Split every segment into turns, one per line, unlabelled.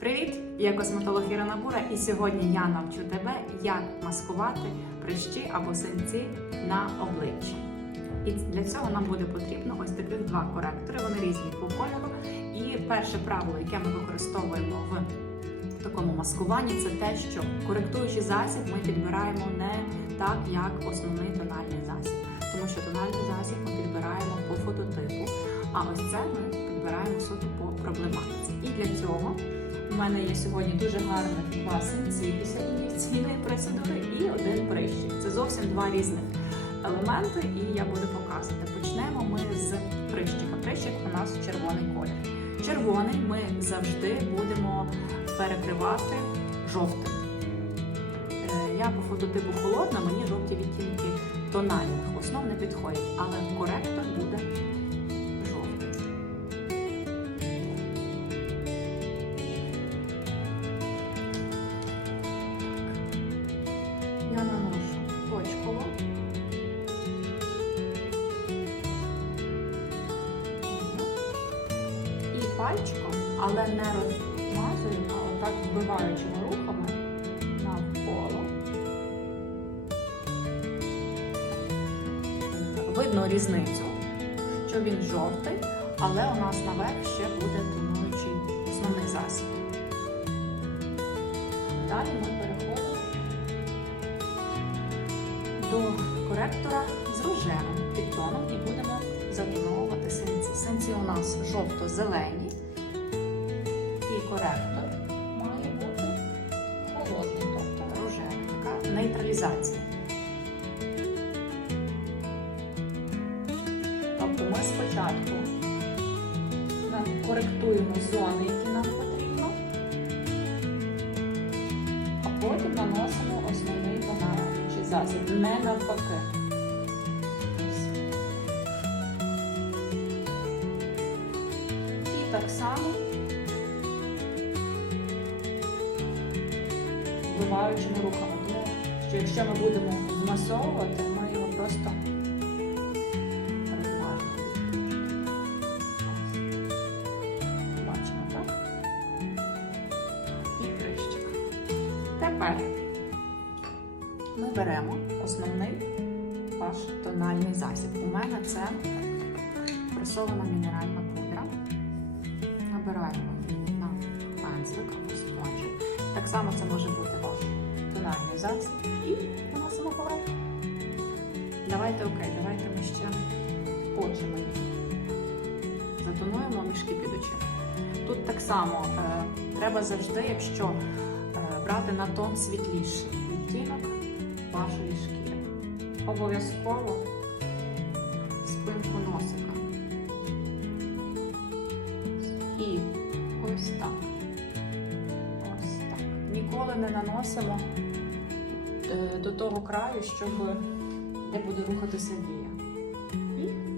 Привіт! Я косметолог Ірина Бура, і сьогодні я навчу тебе, як маскувати прищі або синці на обличчі. І для цього нам буде потрібно ось таких два коректори. Вони різні по кольору. І перше правило, яке ми використовуємо в такому маскуванні, це те, що коректуючий засіб ми підбираємо не так, як основний тональний засіб, тому що тональний засіб ми підбираємо по фототипу, а ось це ми підбираємо суто по проблематиці. І для цього у мене є сьогодні дуже гарних два синці після процедури і один прищик. Це зовсім два різних елементи, і я буду показувати. Почнемо ми з прищика. Прищик у нас червоний колір. Червоний ми завжди будемо перекривати жовтим. Е, Я по фототипу холодна, мені жовті відтінки тональних основ не підходять, але коректор буде пальчиком, але не розмазую, а отак вбиваючими рухами навколо. Видно різницю, що він жовтий, але у нас наверх ще буде тонуючий основний засіб. Далі ми переходимо до коректора з рожевим підтоном і будемо затоновувати синці. Синці у нас жовто-зелені, коректор має бути холодний, тобто рожевий, така нейтралізація. Тобто ми спочатку коректуємо зони, які нам потрібно, а потім наносимо основний тональний засіб, не навпаки. Так само вбиваючими рухами. Тому що якщо ми будемо змасовувати, ми його просто розмажемо. Бачимо, так? І прищик. Тепер ми беремо основний ваш тональний засіб. У мене це пресована мінеральна пудра. Набираємо на пензлик або спонжик. Так само це може бути тональний засіб. І наносимо поверх. Давайте окей, давайте ми ще почимо її. Затонуємо мішки під очима. Тут так само е, треба завжди, якщо е, брати на тон світліший відтінок вашої шкіри. Обов'язково спинку носика. І ось так. Ось так. Ніколи не наносимо до того краю, щоб де буде рухатися вія. І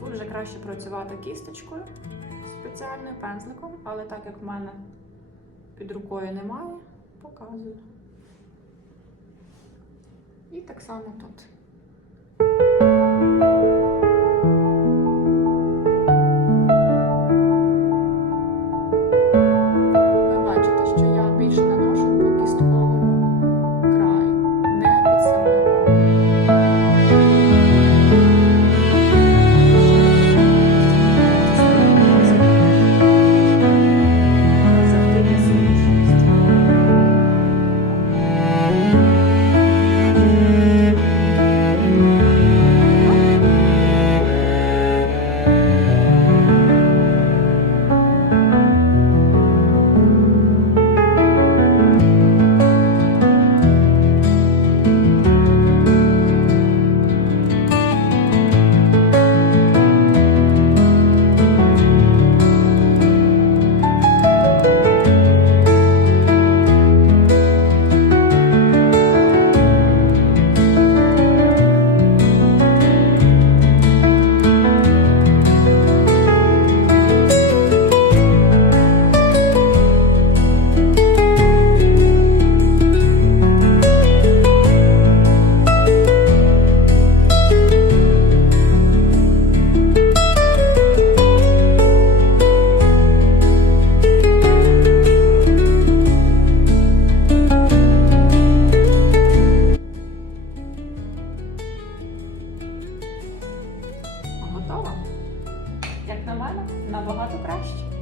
Тут вже краще працювати кісточкою, спеціальним пензликом, але так як в мене під рукою немає, показую. І так само тут. Готова. Як на мене, набагато краще.